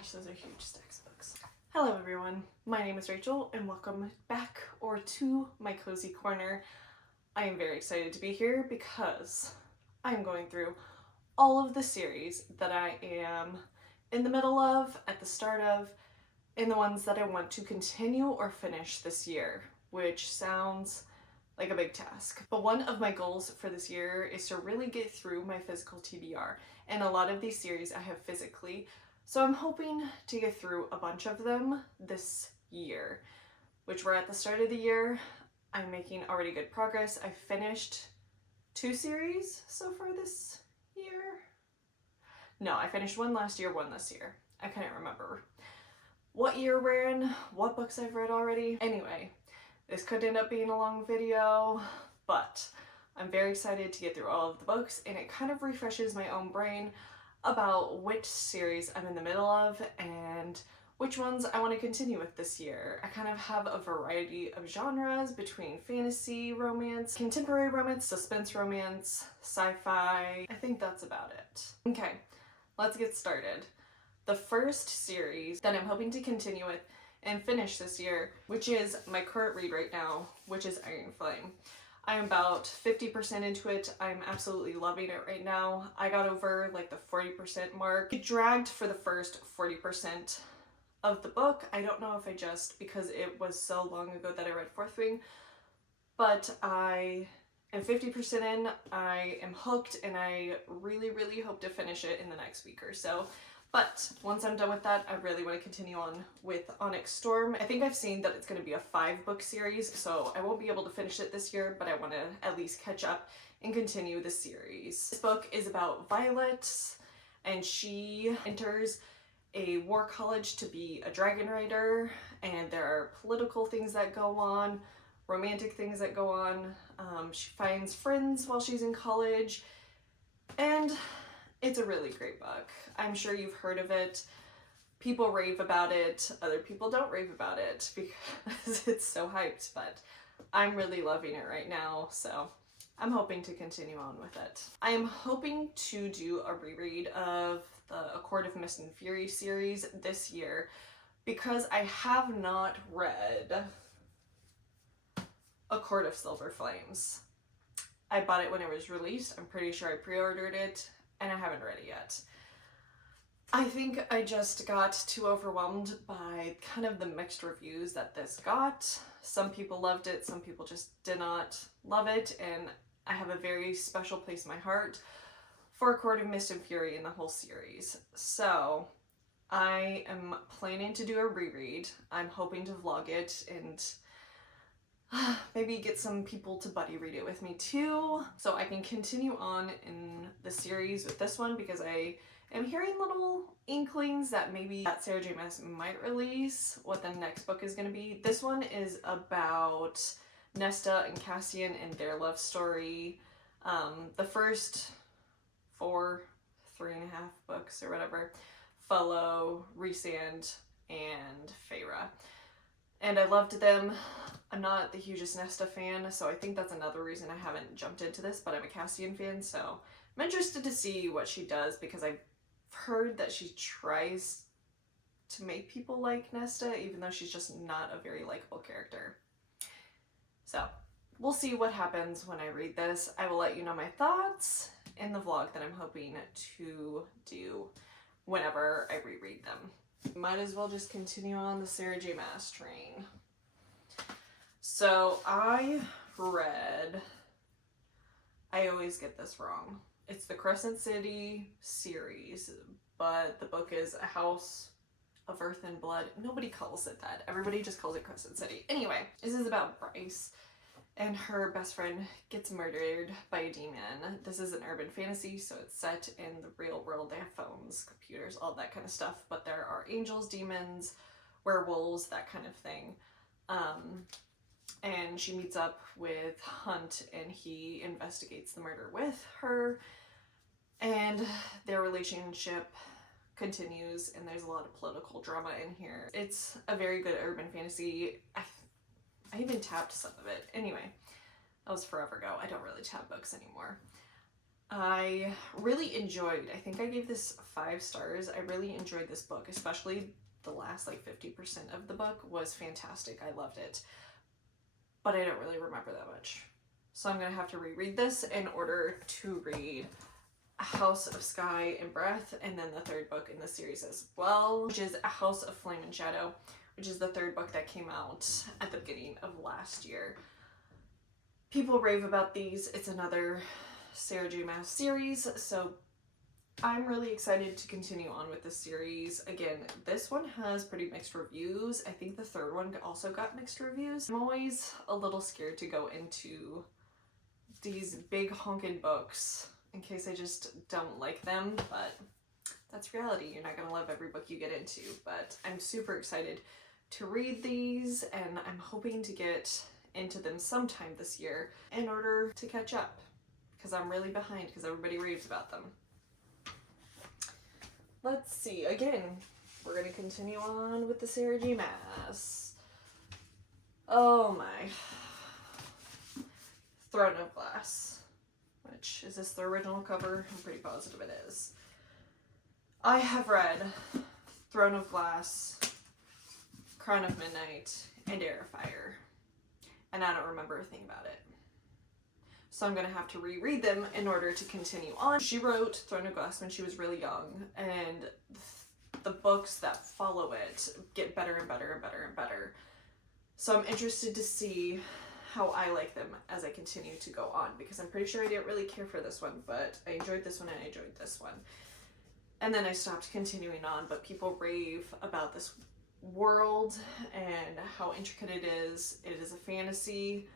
gosh, those are huge stacks of books. Hello everyone, my name is Rachel and welcome back or to my cozy corner. I am very excited to be here because I'm going through all of the series that I am in the middle of, at the start of, and the ones that I want to continue or finish this year, which sounds like a big task. But one of my goals for this year is to really get through my physical TBR, and a lot of these series I have physically, so I'm hoping to get through a bunch of them this year, which we're at the start of the year. I'm making already good progress. I finished 2 series so far this year. No, I finished one last year, one this year. I couldn't remember what year we're in, what books I've read already. Anyway, this could end up being a long video, but I'm very excited to get through all of the books, and it kind of refreshes my own brain about which series I'm in the middle of and which ones I want to continue with this year. I kind of have a variety of genres between fantasy romance, contemporary romance, suspense romance, sci-fi. I think that's about it. Okay, let's get started. The first series that I'm hoping to continue with and finish this year, which is my current read right now, which is Iron Flame. I'm about 50% into it. I'm absolutely loving it right now. I got over like the 40% mark. It dragged for the first 40% of the book. I don't know if I just, because it was so long ago that I read Fourth Wing, but I am 50% in. I am hooked and I really hope to finish it in the next week or so. But once I'm done with that, I really want to continue on with Onyx Storm. I think I've seen that it's going to be a 5-book series, so I won't be able to finish it this year, but I want to at least catch up and continue the series. This book is about Violet, and she enters a war college to be a dragon rider, and there are political things that go on, romantic things that go on. She finds friends while she's in college, and it's a really great book. I'm sure you've heard of it. People rave about it. Other people don't rave about it because it's so hyped, but I'm really loving it right now, so I'm hoping to continue on with it. I am hoping to do a reread of the A Court of Mist and Fury series this year because I have not read A Court of Silver Flames. I bought it when it was released. I'm pretty sure I pre-ordered it, and I haven't read it yet. I think I just got too overwhelmed by kind of the mixed reviews that this got. Some people loved it, some people just did not love it, and I have a very special place in my heart for A Court of Mist and Fury in the whole series. So I am planning to do a reread. I'm hoping to vlog it and maybe get some people to buddy read it with me too, so I can continue on in the series with this one, because I am hearing little inklings that maybe that Sarah J. Maas might release what the next book is going to be. This one is about Nesta and Cassian and their love story. The first 3.5 books or whatever follow Rhysand and Feyre, and I loved them. I'm not the hugest Nesta fan, so I think that's another reason I haven't jumped into this, but I'm a Cassian fan, so I'm interested to see what she does, because I've heard that she tries to make people like Nesta, even though she's just not a very likable character. So we'll see what happens when I read this. I will let you know my thoughts in the vlog that I'm hoping to do whenever I reread them. Might as well just continue on the Sarah J. Maas train. So I always get this wrong. It's the Crescent City series, but the book is A House of Earth and Blood. Nobody calls it that. Everybody just calls it Crescent City. Anyway, this is about Bryce, and her best friend gets murdered by a demon. This is an urban fantasy, so it's set in the real world. They have phones, computers, all that kind of stuff, but there are angels, demons, werewolves, that kind of thing. And she meets up with Hunt, and he investigates the murder with her, and their relationship continues, and there's a lot of political drama in here. It's a very good urban fantasy. I even tabbed some of it. Anyway, that was forever ago. I don't really tab books anymore. I really enjoyed, I think I gave this 5 stars. I really enjoyed this book, especially the last like 50% of the book was fantastic. I loved it, but I don't really remember that much. So I'm gonna have to reread this in order to read A House of Sky and Breath, and then the 3rd book in the series as well, which is A House of Flame and Shadow, which is the 3rd book that came out at the beginning of last year. People rave about these. It's another Sarah J. Maas series, so I'm really excited to continue on with this series. Again, this one has pretty mixed reviews. I think the 3rd one also got mixed reviews. I'm always a little scared to go into these big honking books in case I just don't like them, but that's reality. You're not gonna love every book you get into, but I'm super excited to read these, and I'm hoping to get into them sometime this year in order to catch up, because I'm really behind because everybody raves about them. Let's see, again, we're going to continue on with the Sarah J. Maas. Oh my. Throne of Glass, which, is this the original cover? I'm pretty positive it is. I have read Throne of Glass, Crown of Midnight, and Heir of Fire, and I don't remember a thing about it. So I'm going to have to reread them in order to continue on. She wrote Throne of Glass when she was really young, and the books that follow it get better and better and better and better. So I'm interested to see how I like them as I continue to go on, because I'm pretty sure I didn't really care for this one, but I enjoyed this one and I enjoyed this one. And then I stopped continuing on, but people rave about this world and how intricate it is. It is a fantasy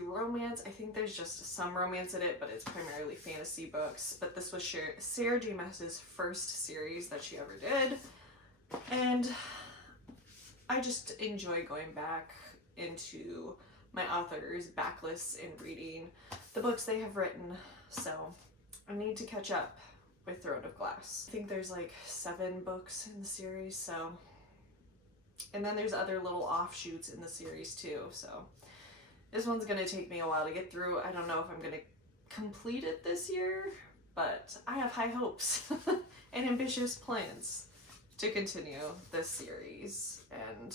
romance. I think there's just some romance in it, but it's primarily fantasy books. But this was Sarah J. Maas's first series that she ever did, and I just enjoy going back into my author's backlists and reading the books they have written, so I need to catch up with Throne of Glass. I think there's like 7 books in the series, so, and then there's other little offshoots in the series too, so this one's gonna take me a while to get through. I don't know if I'm gonna complete it this year, but I have high hopes and ambitious plans to continue this series. And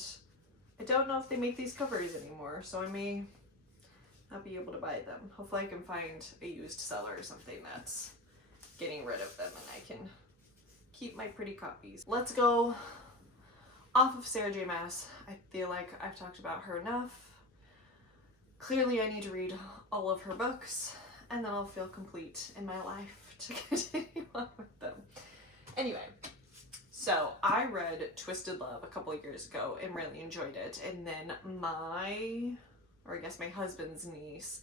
I don't know if they make these covers anymore, so I may not be able to buy them. Hopefully I can find a used seller or something that's getting rid of them and I can keep my pretty copies. Let's go off of Sarah J. Maas. I feel like I've talked about her enough. Clearly I need to read all of her books, and then I'll feel complete in my life to continue on with them. Anyway, so I read Twisted Love a couple of years ago and really enjoyed it, and then my husband's niece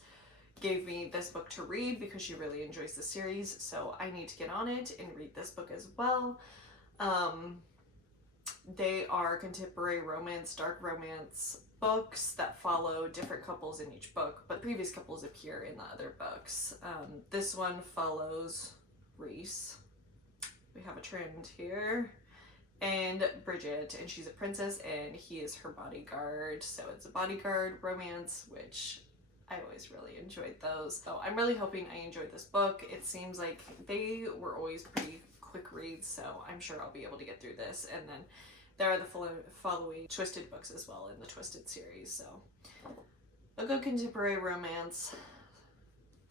gave me this book to read because she really enjoys the series, so I need to get on it and read this book as well. They are contemporary romance, dark romance books that follow different couples in each book, but previous couples appear in the other books. This one follows Reese. We have a trend here. And Bridget, and she's a princess and he is her bodyguard. So it's a bodyguard romance, which I always really enjoyed those. So I'm really hoping I enjoyed this book. It seems like they were always pretty quick reads, so I'm sure I'll be able to get through this. And then there are the following Twisted books as well in the Twisted series. So a good contemporary romance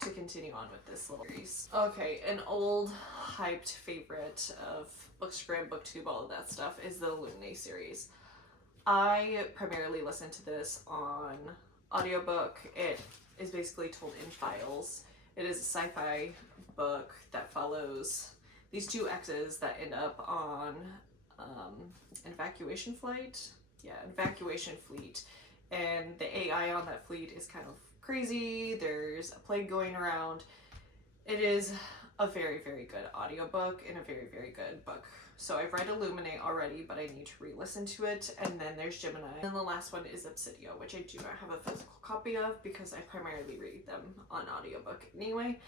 to continue on with this little series. Okay, an old hyped favorite of Bookstoread, Booktube, all of that stuff is the Illuminae series. I primarily listen to this on audiobook. It is basically told in files. It is a sci-fi book that follows these 2 exes that end up on an evacuation flight. Yeah, an evacuation fleet. And the AI on that fleet is kind of crazy. There's a plague going around. It is a very, very good audiobook and a very, very good book. So I've read Illuminae already, but I need to re-listen to it. And then there's Gemini. And the last one is Obsidio, which I do not have a physical copy of because I primarily read them on audiobook anyway.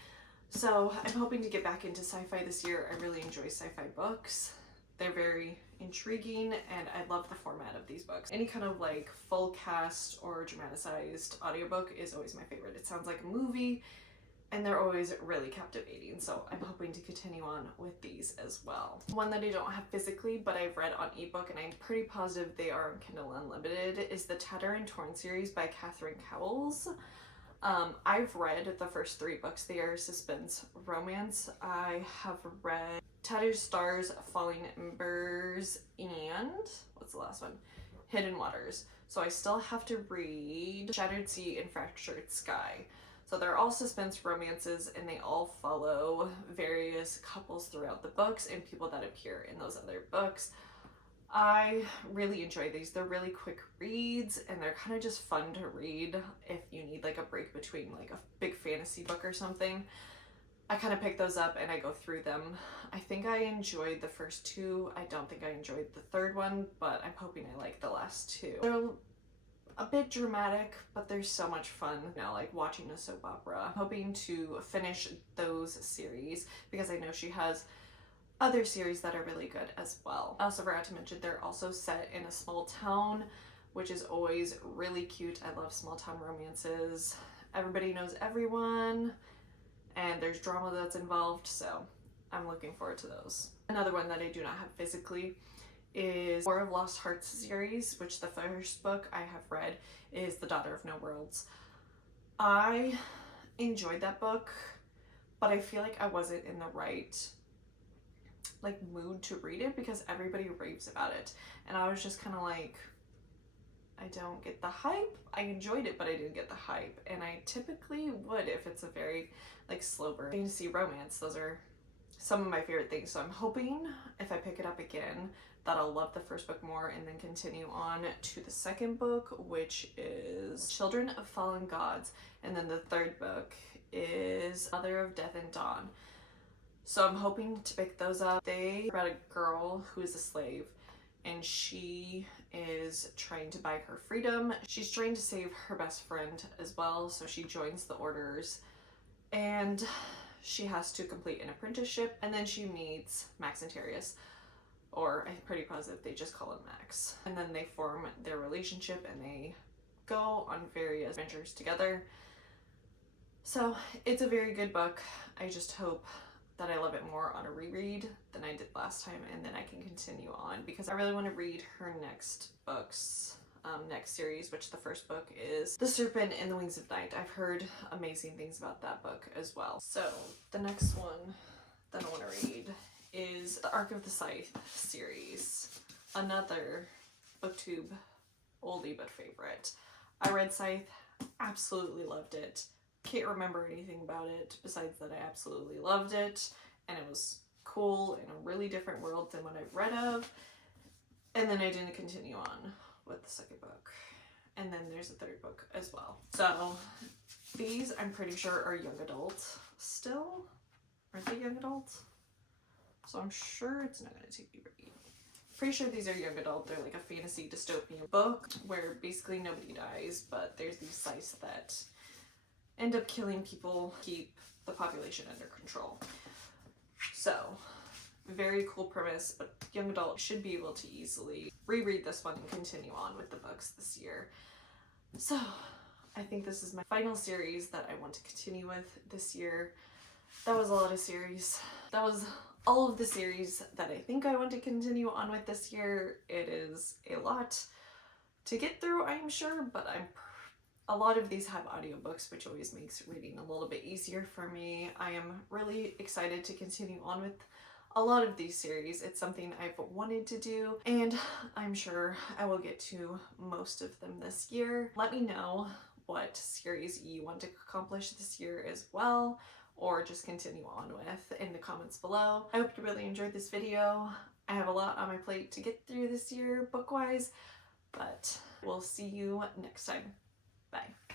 So I'm hoping to get back into sci-fi this year. I really enjoy sci-fi books. They're very intriguing and I love the format of these books. Any kind of like full cast or dramatized audiobook is always my favorite. It sounds like a movie and they're always really captivating, so I'm hoping to continue on with these as well. One that I don't have physically but I've read on ebook and I'm pretty positive they are on Kindle Unlimited is the Tattered and Torn series by Catherine Cowles. I've read the first 3 books. They are suspense romance. I have read Tattered Stars, Falling Embers, and what's the last one? Hidden Waters. So I still have to read Shattered Sea and Fractured Sky. So they're all suspense romances and they all follow various couples throughout the books and people that appear in those other books. I really enjoy these. They're really quick reads and they're kind of just fun to read if you need like a break between like a big fantasy book or something. I kind of pick those up and I go through them. I think I enjoyed the first 2. I don't think I enjoyed the 3rd one, but I'm hoping I like the last 2. They're a bit dramatic, but they're so much fun, you know, like watching a soap opera. I'm hoping to finish those series because I know she has other series that are really good as well. I also forgot to mention they're also set in a small town, which is always really cute. I love small town romances. Everybody knows everyone and there's drama that's involved, so I'm looking forward to those. Another one that I do not have physically is War of Lost Hearts series, which the first book I have read is The Daughter of No Worlds. I enjoyed that book, but I feel like I wasn't in the right like mood to read it because everybody raves about it and I was just kind of like, I don't get the hype. I enjoyed it, but I didn't get the hype, and I typically would if it's a very like slow burn fantasy romance. Those are some of my favorite things, so I'm hoping if I pick it up again that I'll love the first book more and then continue on to the second book, which is Children of Fallen Gods, and then the 3rd book is Mother of Death and Dawn. So I'm hoping to pick those up. They about a girl who is a slave and she is trying to buy her freedom. She's trying to save her best friend as well, so she joins the orders and she has to complete an apprenticeship, and then she meets Max and Terrius, or I'm pretty positive they just call him Max. And then they form their relationship and they go on various adventures together. So it's a very good book. I just hope that I love it more on a reread than I did last time, and then I can continue on because I really want to read her next books, next series, which the first book is The Serpent and the Wings of Night. I've heard amazing things about that book as well. So the next one that I want to read is the Arc of the Scythe series, another Booktube oldie but favorite. I read Scythe, absolutely loved it. Can't remember anything about it besides that I absolutely loved it and it was cool in a really different world than what I've read of, and then I didn't continue on with the second book, and then there's a 3rd book as well. So these I'm pretty sure are young adult still. Aren't they young adult? So I'm sure it's not going to take me reading. Pretty sure these are young adult. They're like a fantasy dystopian book where basically nobody dies, but there's these scythes that end up killing people, keep the population under control. So very cool premise, but young adult should be able to easily reread this one and continue on with the books this year. So I think this is my final series that I want to continue with this year. That was a lot of series. That was all of the series that I think I want to continue on with this year. It is a lot to get through, I'm sure, but a lot of these have audiobooks, which always makes reading a little bit easier for me. I am really excited to continue on with a lot of these series. It's something I've wanted to do, and I'm sure I will get to most of them this year. Let me know what series you want to accomplish this year as well, or just continue on with in the comments below. I hope you really enjoyed this video. I have a lot on my plate to get through this year book-wise, but we'll see you next time. Bye.